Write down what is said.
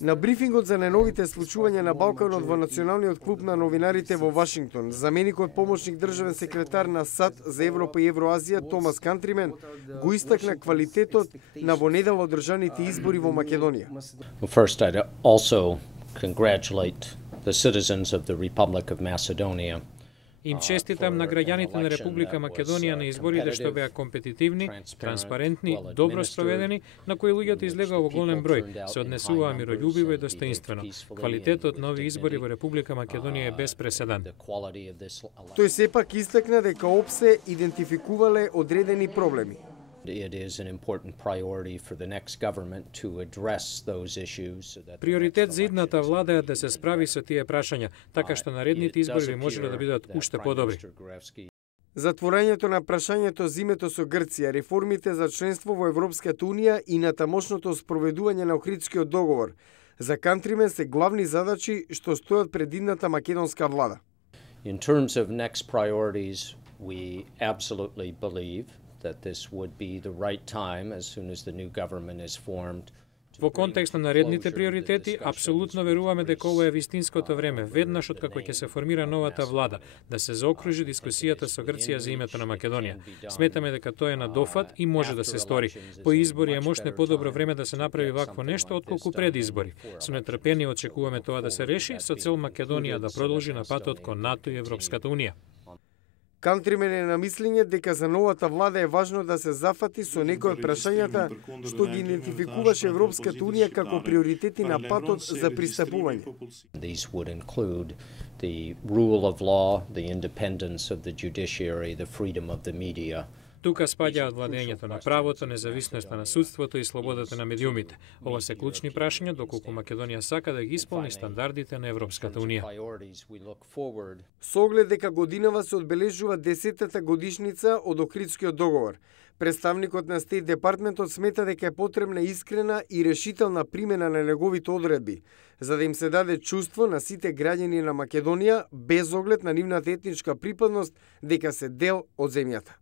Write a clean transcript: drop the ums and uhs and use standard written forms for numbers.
На брифингот за најновите случувања на Балканот во Националниот клуб на новинарите во Вашингтон, заменикот помошник државен секретар на САД за Европа и Евроазија Томас Кантримен го истакна квалитетот на во недела одржаните избори во Македонија. First, I'd also congratulate the citizens of the Republic of Macedonia. Им честитам на граѓаните на Република Македонија на изборите што беа компетитивни, транспарентни, добро спроведени, на кои луѓето излегоа во голем број, се однесуваа мирољубиво и достоинствено. Квалитетот на овие избори во Република Македонија е без преседан. Тој сепак истакна дека ОПСЕ идентификувале одредени проблеми. It is an important priority for the next government to address those issues so that Приоритет за идната влада е да се справи со тие прашања, така што наредните избори би можеле да бидат уште подобри. Затворањето на прашањето за името со Грција, реформите за членство во Европската унија и натамошното спроведување на Охридскиот договор за Кантримен се главни задачи што стојат пред идната македонска влада. In terms of next priorities, we absolutely believe that this would be the right time as soon as the new government is formed. Во контекст на наредните приоритети, апсолутно веруваме дека ова е вистинското време, веднаш откако ќе се формира новата влада, да се заокружи дискусијата со Грција за името на Македонија. Сметаме дека тоа е на дофат и може да се стори. По избори е можне подобро време да се направи вакво нешто отколку пред избори. Со нетрпение очекуваме тоа да се реши со цел Македонија да продолжи на патот кон НАТО и Европската унија. Кантримен е на мислење дека за новата влада е важно да се зафати со некои од прашањата што ги идентификуваше Европската унија како приоритети на патот за пристапување. These would include the rule of law, the independence of the judiciary, the freedom of the media. Тука спаѓаат владењето на правото, независноста на судството и слободата на медиумите. Ова се клучни прашања доколку Македонија сака да ги исполни стандардите на Европската унија. Со оглед дека годинава се одбележува 10-та годишница од Охридскиот договор, представникот на Стейт Департментот смета дека е потребна искрена и решителна примена на неговите одредби, за да им се даде чувство на сите граѓани на Македонија без оглед на нивната етничка припадност дека се дел од земјата.